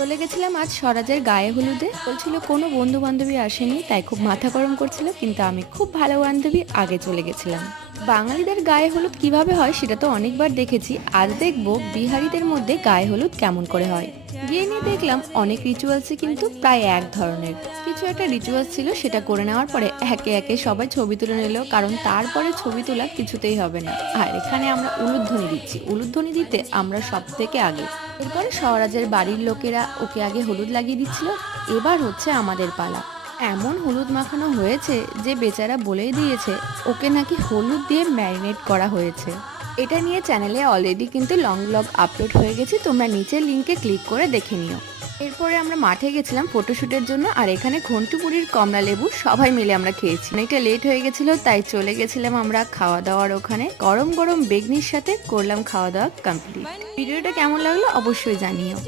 চলে গেছিলাম আজ স্বরাজের গায়ে হলুদে। বলছিল কোনো বন্ধু বান্ধবী আসেনি, তাই খুব মাথা গরম করছিল, কিন্তু আমি খুব ভালো বান্ধবী, আগে চলে গেছিলাম। বাঙালিদের গায়ে হলুদ কিভাবে হয় সেটা তো অনেকবার দেখেছি, আজ দেখবো বিহারিদের মধ্যে গায়ে হলুদ কেমন করে হয়। গিয়ে নিয়ে দেখলাম অনেক রিচুয়ালসই কিন্তু প্রায় এক ধরনের। কিছু একটা রিচুয়ালস ছিল, সেটা করে নেওয়ার পরে একে একে সবাই ছবি তুলে নিল, কারণ তারপরে ছবি তোলা কিছুতেই হবে না। আর এখানে আমরা উলুধ্বনি দিচ্ছি, উলুধ্বনি দিতে আমরা সব থেকে আগে। এরপরে স্বরাজের বাড়ির লোকেরা ওকে আগে হলুদ লাগিয়ে দিচ্ছিল, এবার হচ্ছে আমাদের পালা। এমন হলুদ মাখানো হয়েছে যে বেচারা বলেই দিয়েছে ওকে নাকি হলুদ দিয়ে ম্যারিনেট করা হয়েছে। এটা নিয়ে চ্যানেলে অলরেডি কিন্তু লং ব্লগ আপলোড হয়ে গেছে, তোমরা নিচের লিঙ্কে ক্লিক করে দেখে নিও। এরপরে আমরা মাঠে গেছিলাম ফটোশুটের জন্য, আর এখানে ঘন্টুপুরির কমলা লেবু সবাই মিলে আমরা খেয়েছি। অনেকটা লেট হয়ে গেছিল, তাই চলে গেছিলাম আমরা খাওয়া দাওয়ার ওখানে। গরম গরম বেগনির সাথে করলাম খাওয়া দাওয়া কমপ্লিট। ভিডিওটা কেমন লাগলো অবশ্যই জানিও।